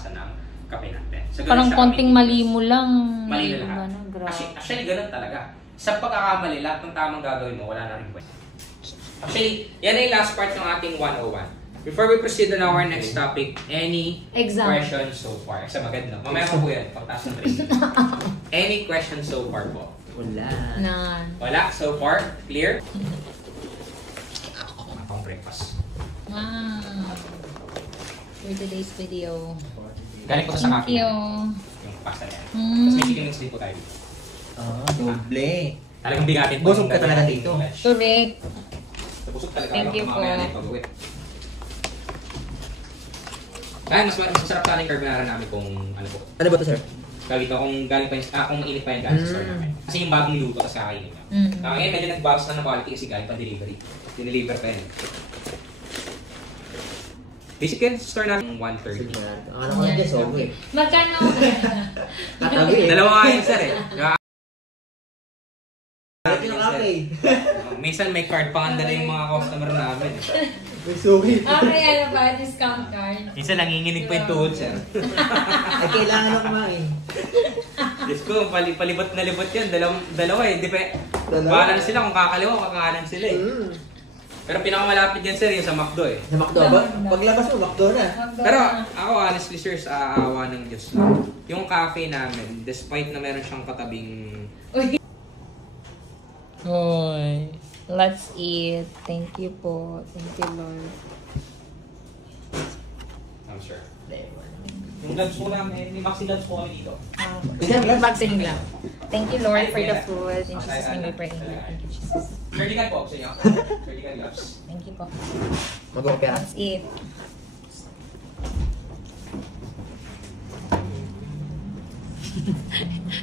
lasa ng kape natin. So, parang konting mali mo lang. Mali na lahat. Actually, ganun talaga. Sa pagkakamali, lahat ng tamang gagawin mo, wala na rin kwenta. Actually, yan ay last part ng ating 101. Before we proceed on our next topic, any questions so far? Sa maganda. Mamaya pa po yan, pagtaas ng training. Any questions so far po? Wala. None. Wala? So far? Clear? Akong breakfast. Wow. For today's video. Galing po sa Thank cafe. you. Yung pasta niya. Tapos may chicken wings din po tayo dito. Doble. Talagang bigatin po. Busog ka talaga dito. Correct. Busog talaga. Thank you po. Kaya mas masarap sana yung carbonara namin kung ano po. Ano ba ito, sir? Galing kung galing pa yung, kung mainit pa yung galing sa store namin. Kasi yung bagong luto kasi kakainin niya. Ngayon medyo nag-bounce na ng quality kasi galing pa delivery. Dineliver pa yun. Basically, store namin 130. Ano ko na sobo eh. Magkano? Katabi eh. Dalawa nga yun, sir eh. Minsan may card pa nga yung mga customer namin. May suki. Okay, ano ba? Discount card? Minsan nanginginig pa yung tuhod, sir. Ay, kailangan ako kumain. Diyos ko, palibot na libot yan. Dalawa eh. Bahala na sila kung kakaliwa o kakanan sila eh. Pero pinakamalapit yan, sir, yung sa McDo eh. Sa McDo ba? Paglabas mo, McDo na. Pero ako, honestly, sir, sa aawa ng Diyos lang. Yung cafe namin, despite na meron siyang katabing... Oy. Let's eat. Thank you po. Thank you, Lord. I'm sure. Yung lunch po namin, may maxi lunch po kami dito. Vaccine lang. Thank you, Lord, for the food. In Jesus' name we pray. Thank you, Jesus. Surgical po sa inyo. Surgical gloves. Thank you po. Mag-opera. Let's eat.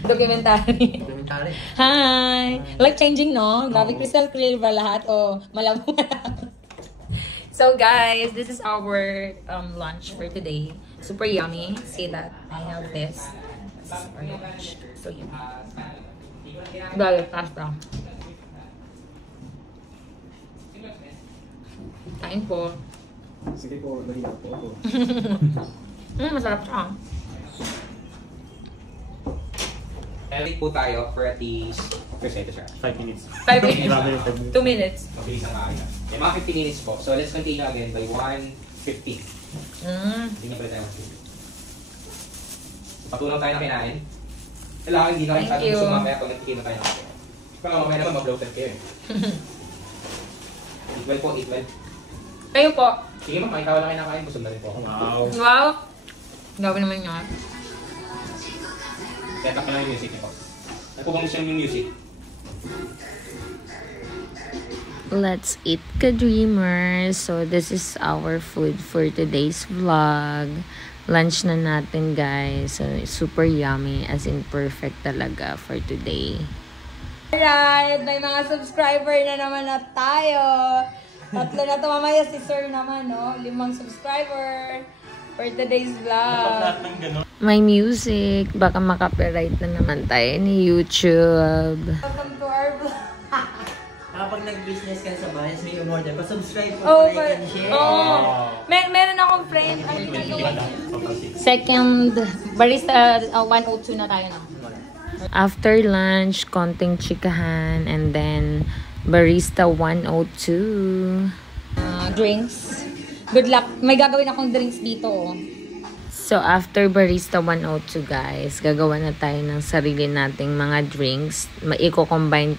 Documentary. Documentary. Hi! Life-changing, no? Grabe, crystal clear ba lahat? O, malabo na. So, guys, this is our lunch for today. Super yummy. See that? I have this. This is our lunch. So yummy. Grabe, pasta. Kain po. Sige po, mahina po ako. Masarap siya. Wait po tayo for at least... First ito, sir. 5 minutes. 5 minutes. 2 minutes. Mabilis ang maaga. May mga 15 minutes po. So, let's continue again by 1:15. Hindi na pala tayo 1:15. Patulang tayo na kinain. Kailangan hindi na kayo Thank you. sumamaya pag nagtikin na tayo ng kape. Pero mamaya naman ma-bloated kayo eh. Eat well po, eat well. Kayo po. Sige ma'am, ikaw lang kinakain. Busog na rin po ako. Wow. Wow. Grabe naman yun. Set up na lang yung music niyo po. Nagpupang siya yung music. Let's eat, ka-dreamers. So, this is our food for today's vlog. Lunch na natin, guys. So, super yummy. As in, perfect talaga for today. Alright! May mga subscriber na naman na tayo. 3 na ito. Mamaya si Sir naman, no? 5 subscriber for today's vlog. May music. Baka makapiright na naman tayo ni YouTube. Welcome to our vlog. Kapag nag-business ka sa bahay, may umorder, pa-subscribe po, Oh, like and share. Meron akong friend. Second, barista 102 na tayo na. After lunch, konting chikahan, and then barista 102. Drinks. Good luck. May gagawin akong drinks dito. So, after barista 102, guys, gagawa na tayo ng sarili nating mga drinks. Iko-combine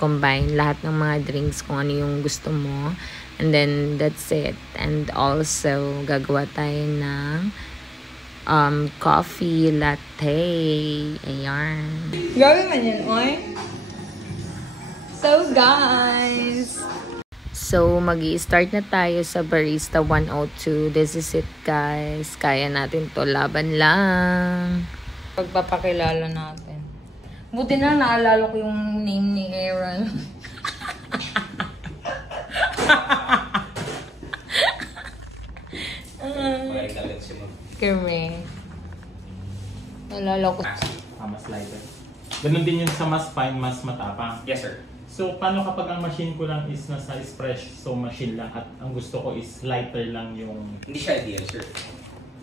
lahat ng mga drinks kung ano yung gusto mo. And then, that's it. And also, gagawa tayo ng coffee latte. Ayan. Grabe man yun, oy. So, guys. So, mag-i-start na tayo sa barista 102. This is it, guys. Kaya natin to. Laban lang. Pagpapakilala natin. Buti na naalala ko yung name ni Aaron. Kami. Naalala ko. Mas lighter. Ganun din yung sa mas fine, mas matapang. Yes, sir. So, paano kapag ang machine ko lang is nasa espresso machine lang at ang gusto ko is lighter lang yung... Hindi siya ideal, sir.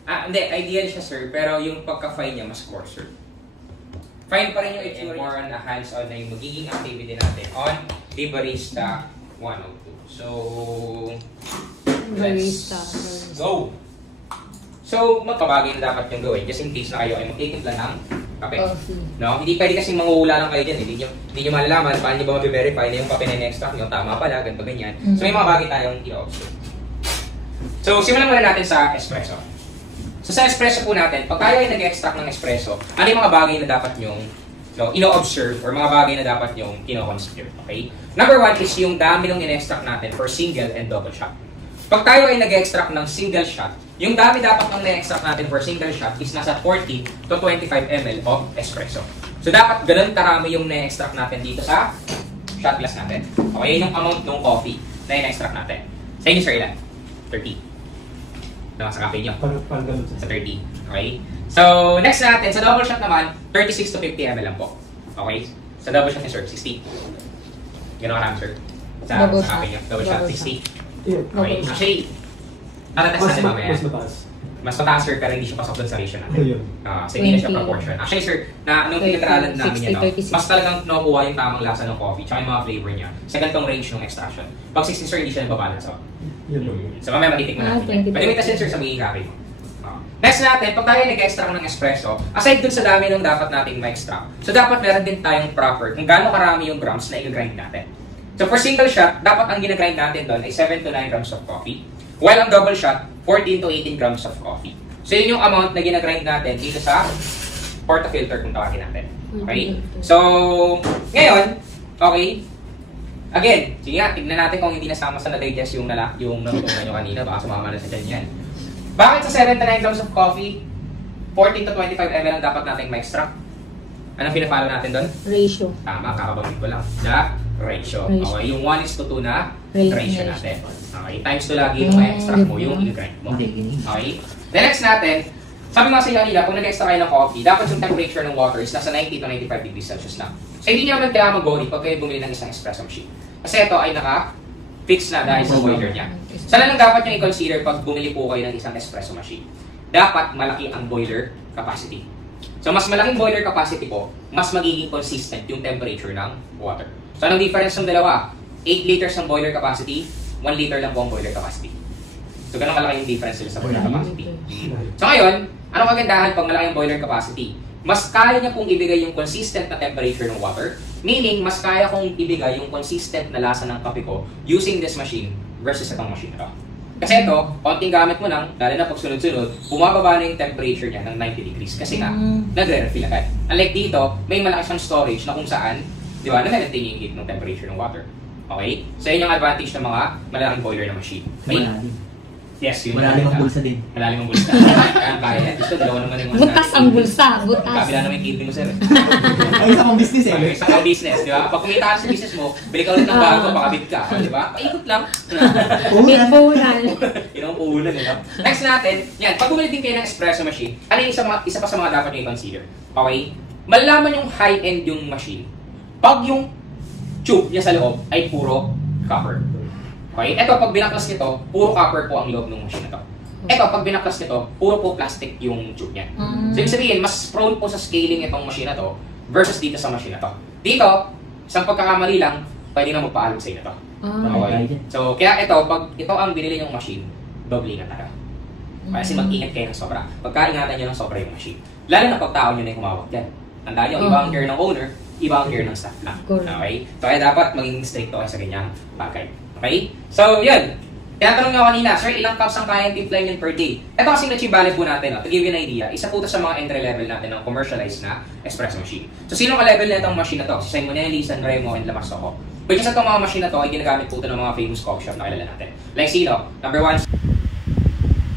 Hindi. Ideal siya, sir. Pero yung pagka-fine niya, mas coarser. Fine pa rin yung itsura. More on the hands-on na yung magiging activity natin on the Barista 102. So, let's go! So, magpabagay na dapat yung gawin just in case na kayo ay magtitimpla ng kape. No? Hindi pwede kasi manguhula lang kayo dyan. Hindi nyo malalaman paano nyo ba mabiverify na yung kape na in-extract nyo. Tama pala, ganito ganyan. So, may mga bagay tayong i-observe. So, simulan muna natin sa espresso. So, sa espresso po natin, pag tayo ay nag-extract ng espresso, ano yung mga bagay na dapat nyong ino-observe or mga bagay na dapat nyong ino-consider. Okay? Number 1 is yung dami ng in-extract natin for single and double shot. Pag tayo ay nag-extract ng single shot, yung dami dapat ng na-extract natin for single shot is nasa 40 to 25 ml of espresso. So, dapat ganun karami yung na-extract natin dito sa shot glass natin. Okay? Yun yung amount ng coffee na in-extract natin. Sa inyo, sir, ilan? 30. Naman sa cafe nyo. Sa 30. Okay? So, next natin, sa double shot naman, 36 to 50 ml lang po. Okay? Sa double shot ni sir, 60. Gano'n karami, sir? Sa cafe nyo. Double shot, 60. Okay? Actually, natatest natin mamaya. Mas mataas, sir, pero hindi siya pasok doon sa ratio natin. So, hindi na siya proportion. Actually, sir, nung pinag-aralan namin yan, mas talagang nakukuha yung tamang lasa ng coffee tsaka yung mga flavor niya sa ganitong range ng extraction. Pag 60, sir, hindi siya nababalance. So, mamaya matitikman natin. Pwede may tasin, sir, sa magiging cafe mo. Next natin, pag tayo nag-extract ng espresso, aside dun sa dami nung dapat nating ma-extract, so dapat meron din tayong proper kung gaano karami yung grams na i-grind natin. So for single shot, dapat ang ginagrind natin doon ay 7 to 9 grams of coffee. While ang double shot, 14 to 18 grams of coffee. So yun yung amount na ginagrind natin dito sa portafilter kung tawagin natin. Okay? So, ngayon, okay, again, sige nga, tignan natin kung hindi nasama sa na-digest yung nalutunan nyo kanina, baka sumama na sa dyan yan. Bakit sa 7 to 9 grams of coffee, 14 to 25 ml ang dapat nating ma-extract? Anong pina-follow natin doon? Ratio. Tama, kakabagin ko lang. Ratio. Okay, yung 1:2 na ratio natin. Okay, times 2 lagi yung ma-extract mo, yung i-grind mo. Okay? The next natin, sabi nga sa inyo kanina, kung nag-extra kayo ng coffee, dapat yung temperature ng water is nasa 90 to 95 degrees Celsius lang. So hindi nyo naman kailangan mag-worry pag kayo bumili ng isang espresso machine. Kasi ito ay naka-fix na dahil sa boiler niya. Sana lang dapat nyo i-consider pag bumili po kayo ng isang espresso machine. Dapat malaki ang boiler capacity. So mas malaking boiler capacity po, mas magiging consistent yung temperature ng water. So anong difference ng dalawa? 8 liters ng boiler capacity, 1 liter lang po ang boiler capacity. So ganun malaki yung difference sila sa boiler capacity. So ngayon, anong kagandahan pag malaki yung boiler capacity? Mas kaya niya pong ibigay yung consistent na temperature ng water, meaning mas kaya kong ibigay yung consistent na lasa ng kape ko using this machine versus itong machine na to. Kasi ito, konting gamit mo lang, lalo na pag sunod-sunod, bumababa na yung temperature niya ng 90 degrees kasi nga, nagre-refill agad. Unlike dito, may malaki siyang storage na kung saan, di ba, na-maintain yung heat ng temperature ng water. Okay? So yun yung advantage ng mga malaking boiler na machine. Okay? Yes, yun. Malalim ang bulsa din. Malalim ang bulsa. Kaya yan. Gusto, dalawa naman yung butas ang bulsa. Butas. Kabila naman yung kidney mo, sir. Ay, isa pang business eh. Isa pang business, di ba? Pag kumita ka sa business mo, bili ka ulit ng bago, pakabit ka. Di ba? Paikot lang. Puhunan. Yun ang puhunan, di ba? Next natin, yan. Pag bumili din kayo ng espresso machine, ano yung isa pa sa mga dapat nyo i-consider? Okay? Malalaman yung high-end yung machine pag yung tube niya sa loob ay puro copper. Okay? Ito, pag binaklas nito, puro copper po ang loob ng machine na to. Ito, pag binaklas nito, puro po plastic yung tube niya. So, ibig sabihin, mas prone po sa scaling itong machine na to versus dito sa machine na to. Dito, isang pagkakamali lang, pwede na magpaalam sa inyo to. Okay? So, kaya ito, pag ito ang binili yung machine, doble ingat na. Kasi mag-ingat kayo ng sobra. Pagkaingatan nyo ng sobra yung machine. Lalo na pag tao nyo na yung humawak dyan. Tandaan nyo, iba ang care ng owner, iba ang care ng staff lang. Okay? So, kaya dapat maging stricto kayo sa ganyang bagay. Okay? So, yun. Tinatanong nga kanina, sir, ilang cups ang kayang timpla niyan per day? Ito kasing na-chibale po natin, to give you an idea, isa po ito sa mga entry level natin ng commercialized na espresso machine. So, sino ka-level na itong machine na to? Si Simonelli, Sanremo, and Lamarsoco. Which is itong mga machine na to ay ginagamit po ito ng mga famous coffee shop na kilala natin. Like sino? Number 1,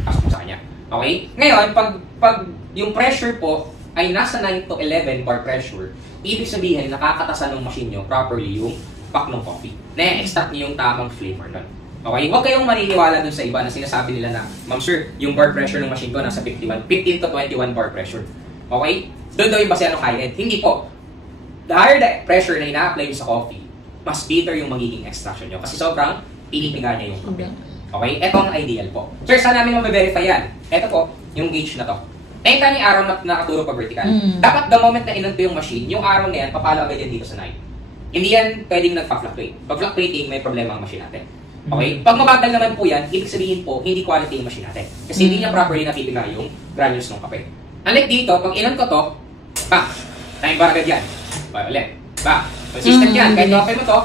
pasok mo sa kanya. Okay? Ngayon, pag yung pressure po ay nasa 9 to 11 bar pressure, ibig sabihin, nakakatasan ng machine nyo properly yung pack ng coffee. Na-extract niyo yung tamang flavor nun. Okay? Huwag kayong maniniwala dun sa iba na sinasabi nila na, Ma'am sir, yung bar pressure ng machine ko nasa 15 to 21 bar pressure. Okay? Doon daw yung basehan ng high-end. Hindi po. The higher the pressure na ina-apply sa coffee, mas bitter yung magiging extraction nyo. Kasi sobrang pinipiga niya yung kape. Okay? Ito ang ideal po. Sir, saan namin ma-verify yan? Ito po, yung gauge na to. Nakita niyo yung arrow na nakaturo pa vertical. Dapat the moment na inunto yung machine, yung arrow na yan, papalo agad yan dito sa 9. Hindi yan pwedeng nagpa-fluctuate. Pag fluctuating, may problema ang machine natin. Okay? Pag mabagal naman po yan, ibig sabihin po, hindi quality yung machine natin. Kasi hindi niya properly napipila yung granules ng kape. Unlike dito, pag inon ko to, time bar agad yan. Ulit. Consistent yan. Kahit open mo to,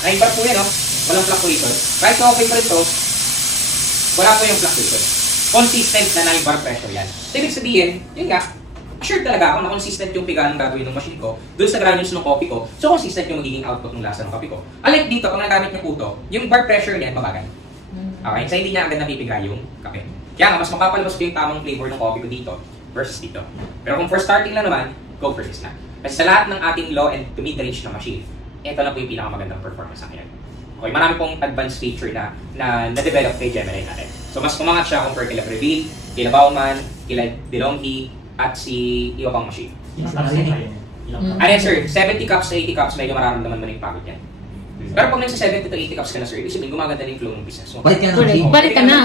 time bar po yan, no? Walang fluctuation. Kahit open mo rin to, wala po yung fluctuation. Consistent na 9 bar pressure yan. So, ibig sabihin, yun nga, sure talaga ako na consistent yung piga ng gagawin ng machine ko doon sa granules ng coffee ko. So, consistent yung magiging output ng lasa ng coffee ko. Unlike dito, pag nagamit niyo po to, yung bar pressure niya babagal. Okay? So, hindi niya agad napipiga yung kape. Kaya nga, mas makapalabas ko yung tamang flavor ng coffee ko dito versus dito. Pero kung for starting lang naman, go for this na. Kasi sa lahat ng ating low and to mid-range na machine, ito lang po yung pinakamagandang performance sa akin. Okay, marami pong advanced feature na na-develop kay Gemini natin. So, mas kumangat siya compare kila Previl, kila Bauman, kila DeLonghi, at si iba pang machine. Ano yan, sir? 70 cups to 80 cups, medyo mararamdaman mo na yung pagod yan. Pero pag nasa 70 to 80 cups ka na, sir, ibig sabihin gumaganda na yung flow ng business mo. Balik ka na. Balik ka na.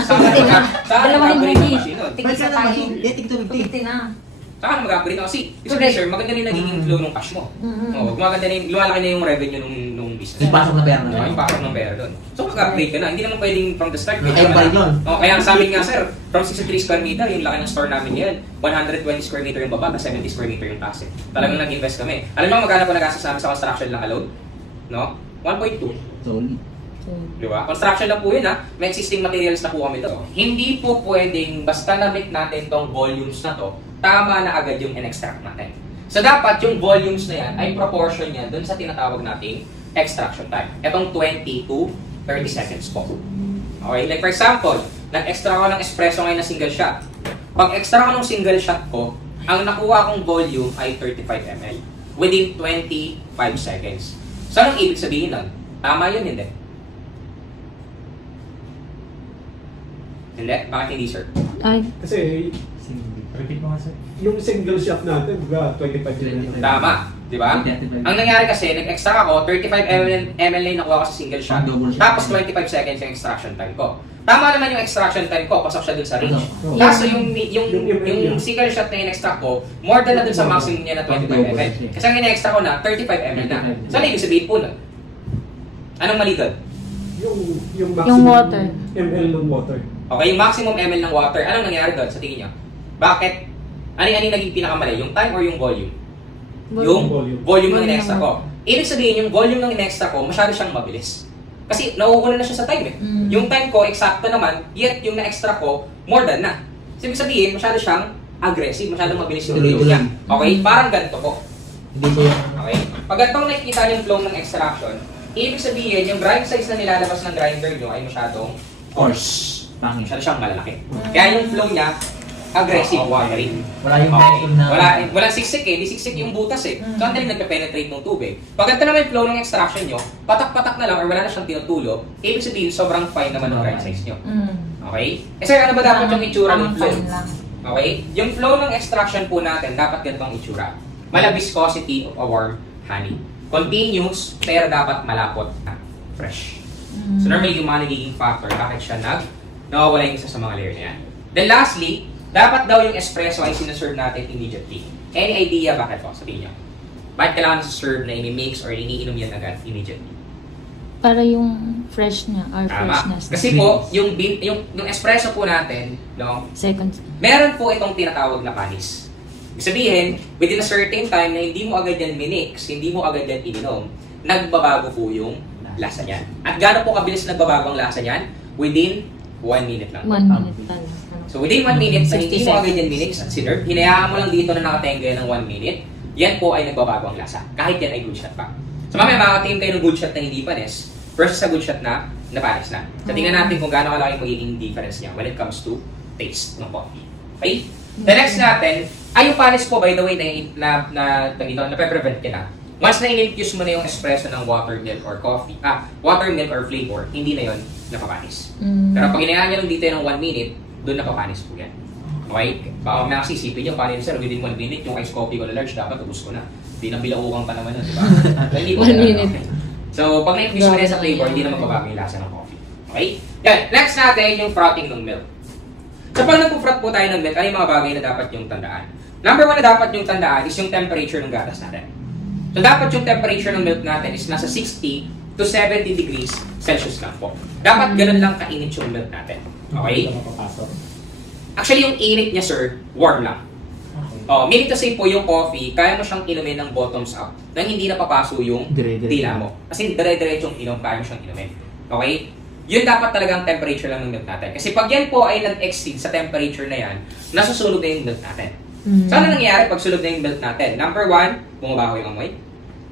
Saan mag-upgrade ng machine nun? Balik ka na. Tig to 50. Saan ka mag-upgrade na kasi? Ibig sabihin, sir, maganda na yung nagiging flow ng cash mo. Gumaganda na yung, lumalaki na yung revenue nung business. Yung pasok na pera na. Yung pasok ng pera doon. So, mag-upgrade ka na. Hindi naman pwedeng from the start. Ay, pa rin yun. Kaya sa amin nga, sir, from 63 square meter, yung laki ng store namin yan. 120 square meter yung baba, 70 square meter yung taas. Talagang nag-invest kami. Alam mo magkano po nag-asas namin sa construction lang alone? No? 1.2. Solid. Di ba? Construction lang po yun, ha? May existing materials na po kami to. Hindi po pwedeng basta na-meet natin tong volumes na to, tama na agad yung in-extract natin. So dapat yung volumes na yan ay proportion yan dun sa tinatawag nating extraction time. Etong 20 to 30 seconds po. Okay? Like for example, nag-extra ko ng espresso ngayon na single shot. Pag extra ko ng single shot ko, ang nakuha kong volume ay 35 ml within 25 seconds. So anong ibig sabihin nun? Tama yun, hindi? Hindi? Bakit hindi, sir? Ay. Kasi, Repeat mo nga, sir. yung single shot natin, 25 ml. Tama. Di ba? Ang nangyari kasi, nag-extract ako, 35 ml na yung nakuha ko sa single shot. Tapos 25 seconds yung extraction time ko. Tama naman yung extraction time ko, pasok siya dun sa range. Kaso yung single shot na in-extract ko, more than na dun sa maximum niya na 25 ml. Kasi ang in-extract ko na, 35 ml na. So, ano ibig sabihin po nun? Anong mali doon? Yung maximum Yung water. ml ng water. Okay, yung maximum ml ng water, anong nangyari doon sa tingin niyo? Bakit? Ano yung naging pinakamali? Yung time or yung volume? Yung volume ng in-extra ko. Ibig sabihin, yung volume ng in-extra ko, masyado siyang mabilis. Kasi nauuna na siya sa time eh. Yung time ko, eksakto naman, yet yung na-extra ko, more than na. So, ibig sabihin, masyado siyang aggressive, masyadong mabilis yung flow niya. Okay? Parang ganito po. Okay? Pag ganitong nakikita yung flow ng extraction, ibig sabihin, yung grind size na nilalabas ng grinder nyo ay masyadong coarse. Masyado siyang malalaki. Kaya yung flow niya, aggressive, watery. Wala yung vacuum na... Wala siksik eh. Di siksik yung butas eh. So, ang daling nagpe-penetrate ng tubig. Pag ganito naman yung flow ng extraction nyo, patak-patak na lang or wala na siyang tinutulo, ibig sabihin, sobrang fine naman ang grind size nyo. Okay? Eh sir, ano ba dapat yung itsura ng flow? Okay? Yung flow ng extraction po natin, dapat ganitong itsura. Mala viscosity of a warm honey. Continuous, pero dapat malapot at fresh. So, normally yung mga nagiging factor, bakit siya nawawala yung isa sa mga layer na yan. Then lastly, dapat daw yung espresso ay sinaserve natin immediately. Any idea bakit po? Sabihin niyo. Bakit kailangan serve na ini-mix or iniinom yan agad immediately? Para yung fresh niya or Tama. freshness. Kasi po, yung espresso po natin, no, Seconds. meron po itong tinatawag na panis. Ibig sabihin, within a certain time na hindi mo agad yan minix, hindi mo agad yan ininom, nagbabago po yung lasa niyan. At gaano po kabilis nagbabago ang lasa niyan? Within 1 minute lang. 1 minute lang. So within 1 minute, na hindi 60 mo agad yan seconds. minix at sinerve, hinayaan mo lang dito na nakatenga yan ng 1 minute, yan po ay nagbabago ang lasa. Kahit yan ay good shot pa. So mamaya makakatingin kayo ng good shot na hindi panis versus sa good shot na napanis na. So tingnan natin kung gaano kalaki magiging difference niya when it comes to taste ng coffee. Okay? The next natin, ay yung panis po by the way na pre-prevent ka na. Once na in-infuse mo na yung espresso ng water, milk, or coffee, water, milk, or flavor, hindi na yon napapanis. Pero pag hinayaan nyo lang dito ng 1 minute, doon napapanis po yan. Okay? Baka may nakasisipin nyo, paano yun sir, within 1 minute, yung ice coffee ko na large, dapat ubus ko na. Hindi na bilaukan pa naman nun, di ba? Hindi po 1 minute. Okay. So, pag na-infuse mo na sa flavor, hindi na magbabago yung lasa ng coffee. Okay? Yan. Next natin, yung frothing ng milk. So pag nagpo-froth po tayo ng milk, ano yung mga bagay na dapat yung tandaan? Number 1 na dapat yung tandaan is yung temperature ng gatas natin. So dapat yung temperature ng milk natin is nasa 60 to 70 degrees Celsius lang po. Dapat ganun lang kainit yung milk natin. Okay? Hindi ka mapapasok. Actually, yung init niya, sir, warm lang. Oh, meaning to say po yung coffee, kaya mo siyang inumin ng bottoms up nang hindi napapaso yung Dire-dire. tila mo. Kasi dire-diretsong inom, kaya mo siyang inumin. Okay? Yun dapat talagang temperature lang ng milk natin. Kasi pag yan po ay nag-exceed sa temperature na yan, nasusunog na yung milk natin. So ano nangyayari pag sunog na yung milk natin? Number 1, bumabaho yung amoy.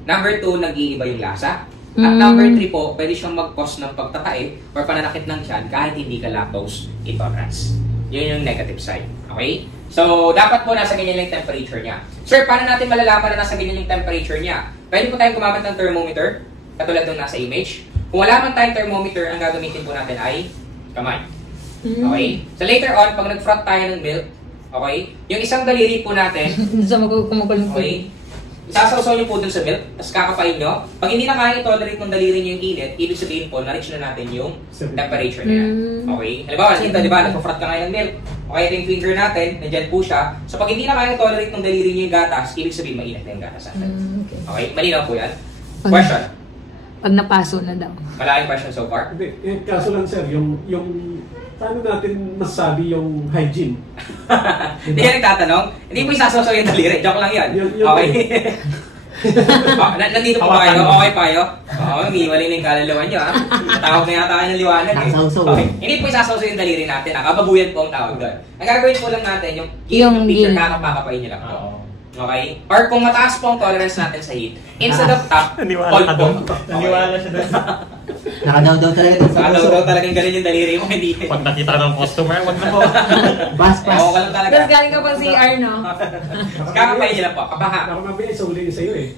Number 2, nag-iiba yung lasa. At number 3 po, pwede siyang mag-cause ng pagtatae or pananakit ng tiyan kahit hindi ka lactose intolerance. Yun yung negative side. Okay? So, dapat po nasa ganyan lang yung temperature niya. Sir, paano natin malalaman na nasa ganyan yung temperature niya? Pwede po tayong gumamit ng thermometer, katulad ng nasa image. Kung wala man tayong thermometer, ang gagamitin po natin ay kamay. Okay? So, later on, pag nag-froth tayo ng milk, okay, yung isang daliri po natin, Sa kumukulong po. okay, isasawsaw niyo po dun sa milk, tapos kakapain nyo. Pag hindi na kaya i-tolerate ng daliri niyo yung init, ibig sabihin po, na-reach na natin yung temperature na yan. Okay? Halimbawa, dito, di ba, nagpa-froth ka ngayon ng milk. Okay, ito yung finger natin, nandyan po siya. So, pag hindi na kaya i-tolerate ng daliri niyo yung gatas, ibig sabihin, mainit na yung gatas natin. Okay. Okay? Malinaw po yan. Question? Pag napaso na daw. Malaking question so far? Hindi, kaso lang sir, yung paano natin masabi yung hygiene? Hindi ka nagtatanong? Hindi po isasawsaw yung daliri. Joke lang yan. Yun- Okay? Nandito po ba kayo? Okay pa kayo? Oo, umiwalay na yung kaluluwa nyo, ha? Natawag na yata kayo ng liwanag, eh. Nakasawsaw. Okay. Hindi po isasawsaw yung daliri natin, ha? Kababuyan po ang tawag doon. Ang gagawin po lang natin, yung Yung picture, gin- kakapakapain nyo lang po. Oo. Okay? Or kung mataas po ang tolerance natin sa heat, instead of top, Naniwala cold ka po. doon. Naniwala siya doon. Nakadaw-daw talaga dun Saka daw talagang ganun yung daliri mo, hindi. Pag nakita ka ng customer, wag na po. Bas-bas. Ewan ka lang talaga. Tapos galing ka pa CR, no? Kakapain nyo lang po, kapaha. Baka mabilis, uli sa'yo eh.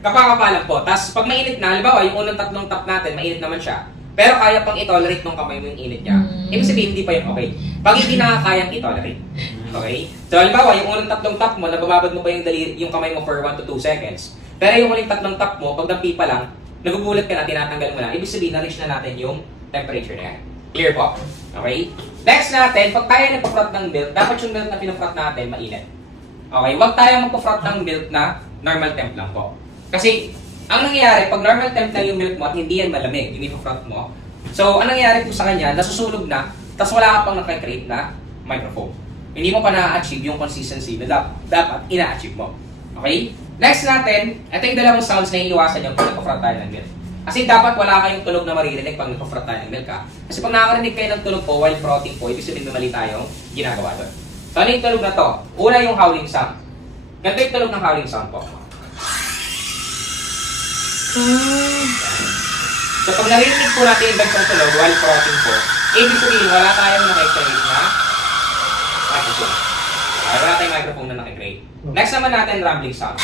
Kapakapalan po. Tapos pag mainit na, halimbawa yung unang tatlong tap natin, mainit naman siya. Pero kaya pang i-tolerate ng kamay mo yung init niya. Ibig sabihin, hindi pa yun okay. Pag hindi nakakayang i-tolerate. Okay? So halimbawa, yung unang tatlong tap mo, nabababad mo pa yung kamay mo for 1 to 2 seconds. Pero yung uling tatlong tap mo, pag nampipa lang, nagugulat ka na, tinatanggal mo na. Ibig sabihin, na-reach na natin yung temperature na yan. Clear po? Okay? Next natin, pag tayo nagpa-froth ng milk, dapat yung milk na pinafroth natin, mainit. Okay? Huwag tayo magpa-froth ng milk na normal temp lang po. Kasi, ang nangyayari, pag normal temp na yung milk mo at hindi yan malamig, yung ipafroth mo, so, ang nangyayari po sa kanya, nasusunog na, tapos wala ka pang nakakreate na microphone. Hindi mo pa na-achieve yung consistency na dapat ina-achieve mo. Okay? Next natin, ito yung dalawang sounds na iiwasan nyo pag nagpa-froth tayo ng milk. Kasi dapat wala kayong tunog na maririnig pag nagpa-froth tayo ng milk, ha? Kasi pag nakakarinig kayo ng tunog po while frothing po, ibig sabihin mali tayong ginagawa doon. So, ano yung tunog na to? Una yung howling sound. Ganito yung tunog ng howling sound po. So, pag narinig po natin yung bagtong tunog while frothing po, ibig sabihin, wala tayong nakikreate na microphone. Okay, wala tayong microphone na nakikreate. Next naman natin, rumbling sound.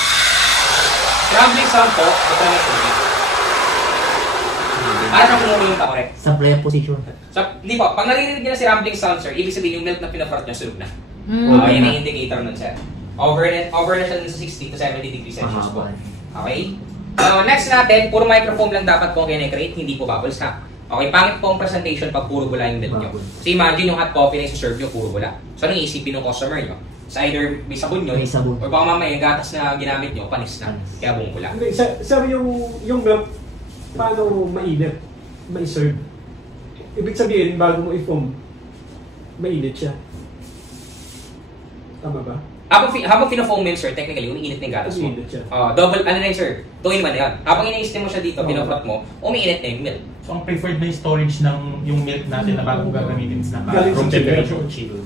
Rumbling sound po, ito na po. Para na kumulo yung takore. Sa play position. So, hindi po, pag naririnig nyo na si rumbling sound, sir, ibig sabihin yung milk na pinafroth nyo, sunog na. Yan ang indicator nun, sir. Over na siya dun sa 60 to 70 degrees Celsius po. Okay? Next natin, puro microphone lang dapat po kinecreate, hindi po bubbles ha. Okay, pangit po ang presentation pag puro bula yung milk nyo. So imagine yung hot coffee na isi-serve nyo, puro bula. So anong iisipin ng customer nyo? So either may sabon nyo, May sabon. or baka mamaya yung gatas na ginamit nyo, panis na. Kaya bumubula. Hindi, sir, yung milk, paano mainit? Ma-serve? Ibig sabihin, bago mo i-foam, mainit siya. Tama ba? Habang pina-foam milk, sir, technically, umiinit na yung gatas mo. Umiinit siya. Double, ano na yun, sir? 2-in-1 na yan. Habang ina-steam mo siya dito, pinafrot mo, umiinit na yung milk. So, ang preferred na yung storage ng yung milk natin na bago gagamitin is Galing sa room chiller. temperature o chill.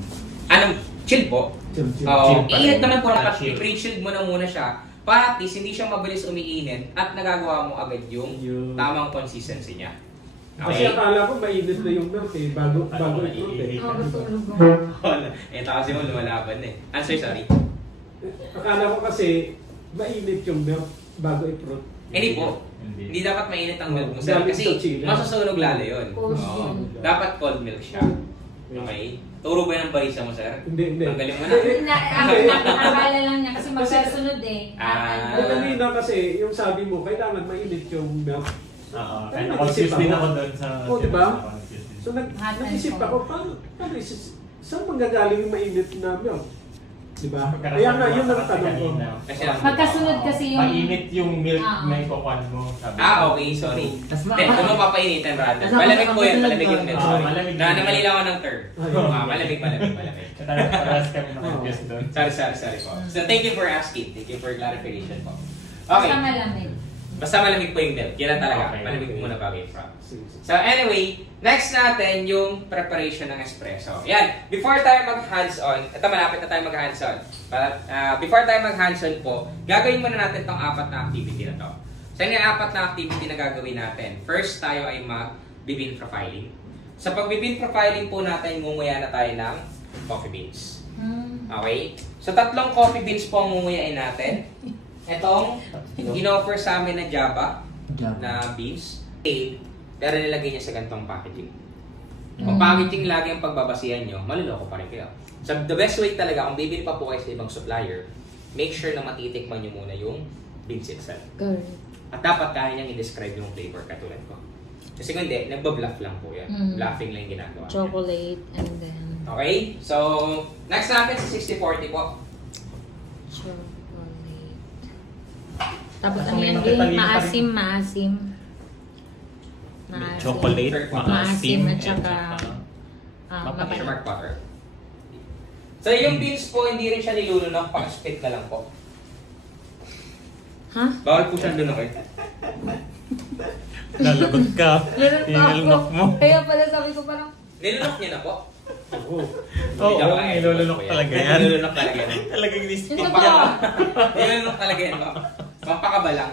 Anong chill po? Chill. Chill pa Iinit rin. naman po, Chill. pre-chilled mo na muna siya. Para at least, hindi siya mabilis umiinit at nagagawa mo agad yung tamang consistency niya. Kasi akala ko mainit na yung milk eh, bago i-fruit eh. Ito kasi mo lumalaban eh. Answer, sorry. Akala ko kasi mainit yung milk bago i-fruit. Hindi po. Hindi dapat mainit ang milk mo, sir. Galing Kasi sa chiller. masusunog lalo yun. Cold Oo. milk. Dapat cold milk siya. Okay? Turo ba yan ang barista mo, sir? Hindi. Tanggalin mo na. Akala lang niya kasi magkasunod eh. Ah. Ay, kanina kasi yung sabi mo, kailangan mainit yung milk. Oo. Kaya na-confuse din ako doon sa... Oo, diba? Na-confuse din So Hot and nag-isip cold. ako, paano saan manggagaling yung mainit na milk? Diba? Magkakaroon Kaya nga, ng yun ang kasi tanong ko. kanina. Kasi Magkasunod kasi yung... Mainit yung milk Ah. na ikukuhan mo. Sabi ko. Okay, sorry. Tas Hindi, kung mo papainitan, brother. Mas- Malamig po yan, mas- malamig yung milk. Ah, Sorry. malamig. Namali lang ako ng term. Ay. Malamig. Parehas kami na-confuse doon. Sorry po. So, thank you for asking. Thank you for clarification po. Basta Okay. malamig. Basta malamig po yung milk. Yan lang talaga. Okay. Malamig muna bago yung frog. Sige, sige. So anyway, next natin yung preparation ng espresso. Yan, before tayo mag-hands-on, ito malapit na tayo mag-hands-on. Before tayo mag-hands-on po, gagawin muna natin tong 4 na activity na to. So yung 4 na activity na gagawin natin. First, tayo ay mag-bean profiling. Sa pag-bean profiling po natin, ngunguya na tayo ng coffee beans. Okay? So 3 coffee beans po ang ngunguyain natin. Itong in-offer sa amin na Java na beans, pero nilagay niya sa ganitong packaging. Kung packaging lagi ang pagbabasihan nyo, maluloko pa rin kayo. So the best way talaga, kung bibili pa po kayo sa ibang supplier, make sure na matitikman nyo muna yung beans itself. Correct. At dapat kaya niyang i-describe yung flavor katulad ko. Kasi kung hindi, nagbabluff lang po yan. Bluffing lang yung ginagawa. Chocolate and then Okay? So, next natin si 60-40 po. chocolate. Tapos Kaso ano may yan, matatalino pa rin. maasim. May chocolate, maasim maasim, at saka mapait. Sugar butter. So, yung beans po, hindi rin siya nilulunok. Pang-split na lang po. Ha? Bawal po siyang lunok eh. Lalagot ka. Inilunok mo. Kaya pala sabi ko parang... Nilunok niya na po. Oo, nilulunok talaga yan. Nilunok talaga yan. Talagang listik Sino yan. ba? Nilunok talaga yan, ma'am. Pampakaba lang.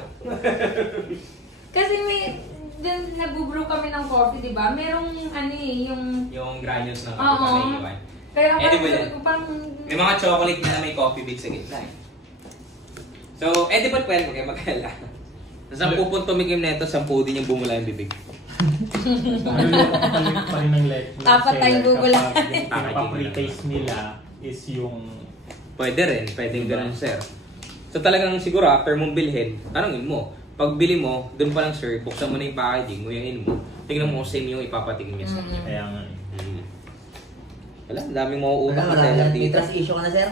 Kasi may... Dun, nag-brew kami ng coffee, di ba? Merong ano eh, yung... Yung granules ng Oo. coffee na naiiwan. Kaya parang Edible sabi yan. ko parang... May mga chocolate na may coffee beans sa gitna eh. So, edible po yan, huwag kayo mag-alala. Sa 10 pong tumigim na ito, 10 din yung bumula yung bibig. Palit pa rin ng Apat tayong bubula. Pinapa-pre-taste nila is yung... Pwede rin, pwedeng ganun, sir. So talagang siguro after mong bilhin, tanongin mo. Pag bili mo, dun pa lang sir, buksan mo na yung packaging, nguyangin mo. Tingnan mo kung same yung ipapatingin niya sa inyo. Kaya nga. Wala, ang daming mauutak na teller May dito. trust issue ka na, sir?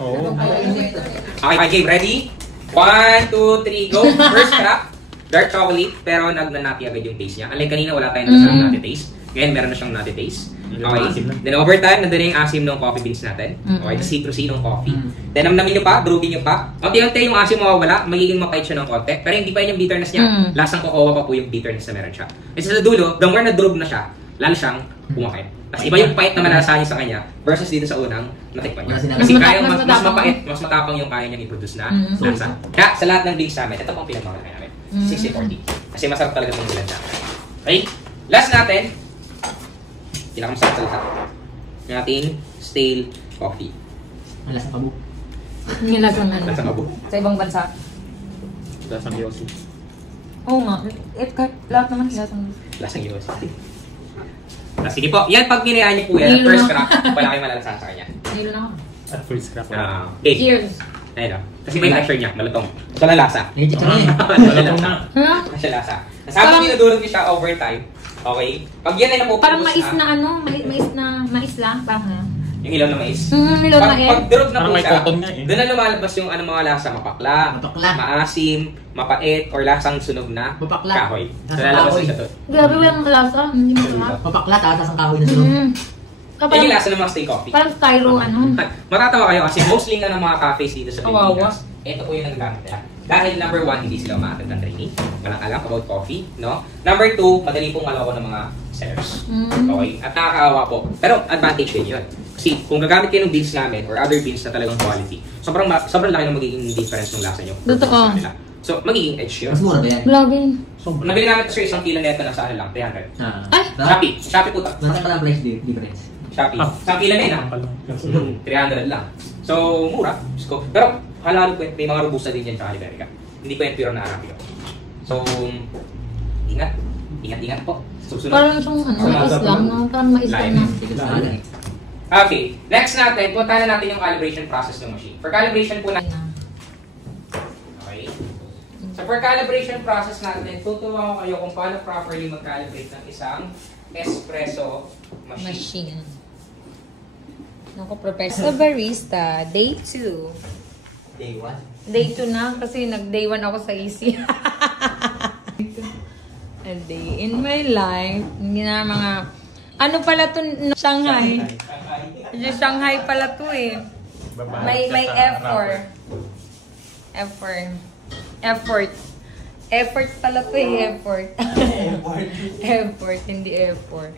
Oo. Okay, game, ready? 1, 2, 3, go! First crack, dark chocolate, pero nagnanati agad yung taste niya. Unlike kanina, wala tayong nasa nati taste. Ngayon, meron na siyang nati taste. Okay. Then over time, nandun na yung asim ng coffee beans natin. Okay, the citrusy ng coffee. Then namnamin nyo pa, drugin nyo pa. Unti-unti yung asim mawawala, magiging mapait siya ng konti. Pero hindi pa yun yung bitterness niya. Lasang cocoa pa po yung bitterness na meron siya. Kasi sa dulo, the more na drug na siya, lalo siyang pumakit. Tapos iba yung pait na malalasahan niyo sa kanya versus dito sa unang natikman niya. Kasi kaya mas mapait, mas matapang yung kaya niyang i-produce na lasa. Kaya sa lahat ng drinks namin, ito pang pinagmamalaki namin. 60-40. Kasi masarap talaga itong blend namin. Okay? Last natin, pinakamasarap sa lahat. Yung ating stale coffee. Wala sa pabuk. Nilagang ano. Lasa mabo. Sa ibang bansa. Lasang yosi. Oo nga. Lahat naman nilagang. Lasang yun. Sige po, yan pag ginayaan niyo po yan, Nilo first na. crack, wala kayong malalasahan sa kanya. Nilo na ako. At first crack. Okay. Cheers! Ayun o. Kasi may texture niya, malutong. Ito lang lasa. May chicharon eh. Wala na. Ha? Kasi lasa. Nasabang dinudulog niyo siya over time. Okay? Pag yan ay napuputos Parang mais na ano, mais lang, parang ano. yung ilaw na mais. Nilo na yan. Pag durog na Parang po may siya, cotton nga eh. doon na lumalabas yung ano mga lasa, mapakla, Mapakla. maasim, mapait, or lasang sunog na Mapakla. kahoy. So Lasang lalabas kahoy. siya doon. Grabe walang lasa. Hindi mo sarap. Papakla, tatas ang kahoy na sunod. Yan Parang, yung lasa ng mga stay coffee. parang styro ano. Matatawa kayo kasi mostly nga ng mga cafes dito sa Kawawa. Pilipinas, ito po yung nagagamit nila. Dahil number 1, hindi sila umaatid ng training. Walang alam about coffee, no? Number 2, madali pong maloko ng mga sellers. Okay? At nakakaawa po. Pero advantage din yun. Kasi kung gagamit kayo ng beans namin or other beans na talagang quality, sobrang laki ng magiging difference ng lasa nyo. Totoo. Sa kanila. So, magiging edge yun. Mas mura ba yan? Grabe. Nabili namin ito sir, 1 kilo neto na sa ano lang, 300. Ay! Shopee. Shopee po ito. Nasaan pa ang price difference? Shopee. Sa kilo na yun ah. 300 lang. So, mura. Pero, halalo po may mga robusta din yan sa Liberica. Hindi po yan pure na Arabio. So, ingat. Ingat po. Susunod. Parang siyang ano, mais lang, no? Parang mais lang na. Sige sa akin eh. Okay. Next natin, punta na natin yung calibration process ng machine. For calibration po natin. Okay. So, for calibration process natin, tutuwa ko kayo kung paano properly mag-calibrate ng isang espresso machine. Machine. Naku, professor barista, day 2. Day 1. Day 2 na kasi nag-day 1 ako sa EC. A day in my life. Hindi na mga... Ano pala to? Shanghai. Shanghai pala to eh. May effort. Effort pala to eh. Effort. Effort, hindi effort.